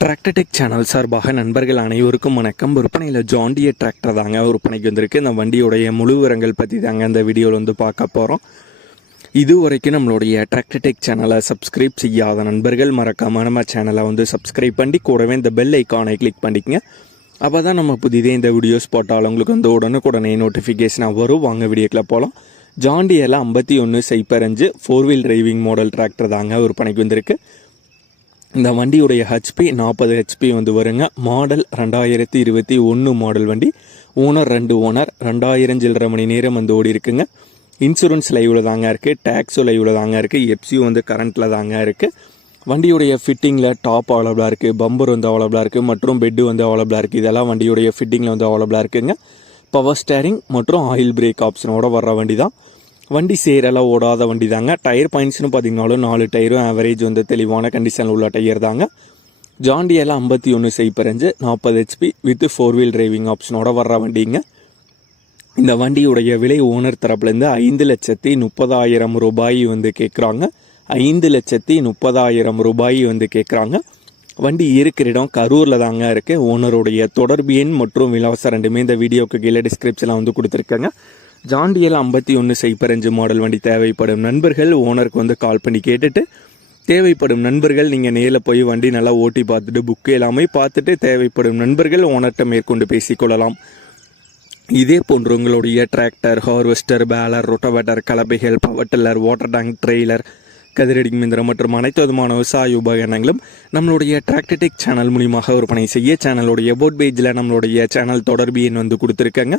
Tractor Tech channel சார்பாக நண்பர்கள் அனைவருக்கும் வணக்கம். விற்பனையில் ஜாண்டிய டிராக்டர் தாங்க விற்பனைக்கு வந்திருக்கு. இந்த வண்டியுடைய முழு விவரங்கள் பற்றி தாங்க இந்த வீடியோவில் வந்து பார்க்க போகிறோம் இது வரைக்கும் நம்மளுடைய டிராக்டர்டெக் சேனலை சப்ஸ்கிரைப் செய்யாத நண்பர்கள் மறக்காம நம்ம சேனலை வந்து சப்ஸ்கிரைப் பண்ணி கூடவே இந்த பெல் ஐக்கானை கிளிக் பண்ணிக்கங்க. அப்போ தான் நம்ம புதிதே இந்த வீடியோஸ் போட்டாலும் உங்களுக்கு வந்து உடனுக்குடனே நோட்டிஃபிகேஷனாக வரும். வாங்க வீடியோக்கில் போகலாம் ஜாண்டியில் ஐம்பத்தி ஒன்று சைப்பரஞ்சு four wheel driving model tractor தாங்க விற்பனைக்கு வந்திருக்கு. இந்த வண்டியுடைய ஹெச்பி நாற்பது ஹெச்பி வந்து வருங்க. மாடல் ரெண்டாயிரத்தி இருபத்தி ஒன்று மாடல் வண்டி. ஓனர் ரெண்டு ஓனர் ரெண்டாயிரம் சில்லரை மணி நேரம் வந்து ஓடி இருக்குங்க. இன்சூரன்ஸ் லைவில் தாங்க இருக்குது டேக்ஸும் லைவில் தாங்க இருக்குது எப்சியூ வந்து கரண்ட்டில் தாங்க இருக்குது வண்டியுடைய ஃபிட்டிங்கில் டாப் அவைலபிளாக இருக்குது பம்பர் வந்து அவைலபிளாக இருக்குது மற்றும் பெட்டு வந்து அவைலபிளாக இருக்குது இதெல்லாம் வண்டியுடைய ஃபிட்டிங்கில் வந்து அவைலபிளாக இருக்குங்க. பவர் ஸ்டேரிங் மற்றும் ஆயில் பிரேக் ஆப்ஷனோட வர்ற வண்டி தான் வண்டி சேரெல்லாம் ஓடாத வண்டி தாங்க. டயர் பாயிண்ட்ஸ்னு பார்த்தீங்கனாலும் நாலு டயரும் ஆவரேஜ் வந்து தெளிவான கண்டிஷனில் உள்ள டயர் தாங்க. ஜாண்டியில் ஐம்பத்தி ஒன்று செய்ப்பரஞ்சு நாற்பது HP with four wheel driving ஆப்ஷனோட வர்ற வண்டிங்க. இந்த வண்டியுடைய விலை ஓனர் தரப்புலேருந்து ஐந்து லட்சத்தி முப்பதாயிரம் ரூபாய் வந்து கேட்குறாங்க ஐந்து லட்சத்தி முப்பதாயிரம் ரூபாய் வந்து கேட்குறாங்க வண்டி இருக்கிற இடம் கரூரில் தாங்க இருக்குது ஓனருடைய தொடர்பு எண் மற்றும் விலாசம் ரெண்டுமே இந்த வீடியோக்கு கீழே டிஸ்கிரிப்ஷனில் வந்து கொடுத்துருக்காங்க. ஜாண்டியல் ஐம்பத்தி ஒன்று சைப்பரஞ்சு மாடல் வண்டி தேவைப்படும் நண்பர்கள் ஓனருக்கு வந்து கால் பண்ணி கேட்டுட்டு தேவைப்படும் நண்பர்கள் நீங்கள் நேரில் போய் வண்டி நல்லா ஓட்டி பார்த்துட்டு புக்கு எல்லாமே பார்த்துட்டு தேவைப்படும் நண்பர்கள் ஓனர்கிட்ட மேற்கொண்டு பேசிக்கொள்ளலாம். இதே போன்று உங்களுடைய tractor harvester baler rotavator கலப்பைகள் power tiller water tank trailer கதிரடி மிந்திரம் மற்றும் அனைத்து விதமான விவசாய உபகரணங்களும் நம்மளுடைய டிராக்டடிக் சேனல் மூலியமாக விற்பனை செய்ய சேனலுடைய போட் பேஜில் நம்மளுடைய சேனல் தொடர்பு எண் வந்து கொடுத்துருக்காங்க.